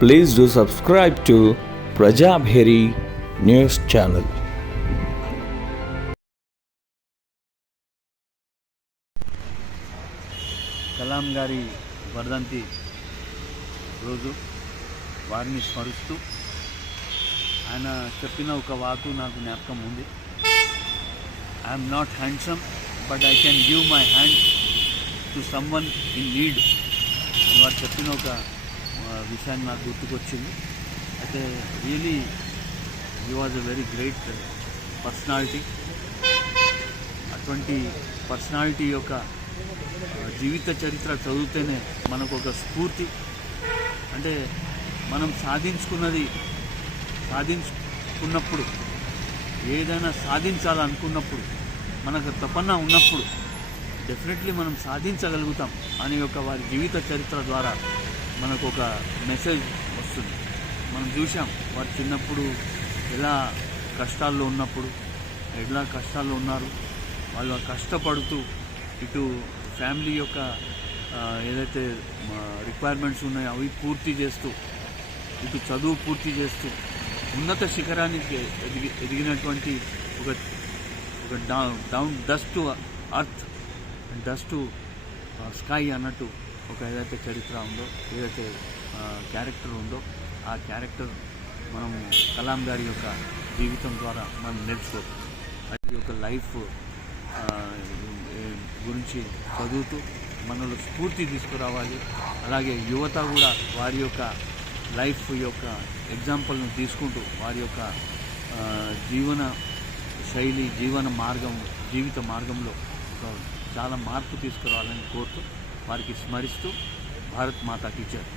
Please do subscribe to Prajabheri news channel. Kalam గారి వర్ధంతి రోజు వారిని స్మరిస్తూ ఆయన చెప్పిన ఒక వాకు నాకు జ్ఞాపకం ఉంది. I'm not handsome but I can give my hand to someone in need వారు చెప్పిన ఒక విషయాన్ని నాకు గుర్తుకొచ్చింది. అయితే really he was a very great personality అటువంటి పర్సనాలిటీ యొక్క జీవిత చరిత్ర చదివితేనే మనకు ఒక స్ఫూర్తి. అంటే మనం సాధించుకున్నది సాధించుకున్నప్పుడు ఏదైనా సాధించాలనుకున్నప్పుడు మనకు తపన ఉన్నప్పుడు డెఫినెట్లీ మనం సాధించగలుగుతాం అనే యొక్క వారి జీవిత చరిత్ర ద్వారా మనకు ఒక మెసేజ్ వస్తుంది. మనం చూసాం వారు చిన్నప్పుడు ఎలా కష్టాల్లో ఉన్నప్పుడు ఎలా కష్టాల్లో ఉన్నారు వాళ్ళు కష్టపడుతూ ఇటు ఫ్యామిలీ యొక్క ఏదైతే రిక్వైర్మెంట్స్ ఉన్నాయో అవి పూర్తి చేస్తూ ఇటు చదువు పూర్తి చేస్తూ ఉన్నత శిఖరానికి ఎదిగి ఎదిగినటువంటి ఒక ఒక down down dust to earth dust to sky అన్నట్టు ఒక ఏదైతే చరిత్ర ఉందో ఏదైతే క్యారెక్టర్ ఉందో ఆ క్యారెక్టర్ మనం కలాం గారి యొక్క జీవితం ద్వారా మనం నేర్చుకోవచ్చు. అది యొక్క లైఫ్ గురించి చదువుతూ మనలో స్ఫూర్తి తీసుకురావాలి. అలాగే యువత కూడా వారి యొక్క లైఫ్ యొక్క ఎగ్జాంపుల్ను తీసుకుంటూ వారి యొక్క జీవన శైలి జీవన మార్గం జీవిత మార్గంలో ఒక చాలా మార్పు తీసుకురావాలని కోరుతూ వారికి స్మరిస్తూ భారత్ మాతా టీచర్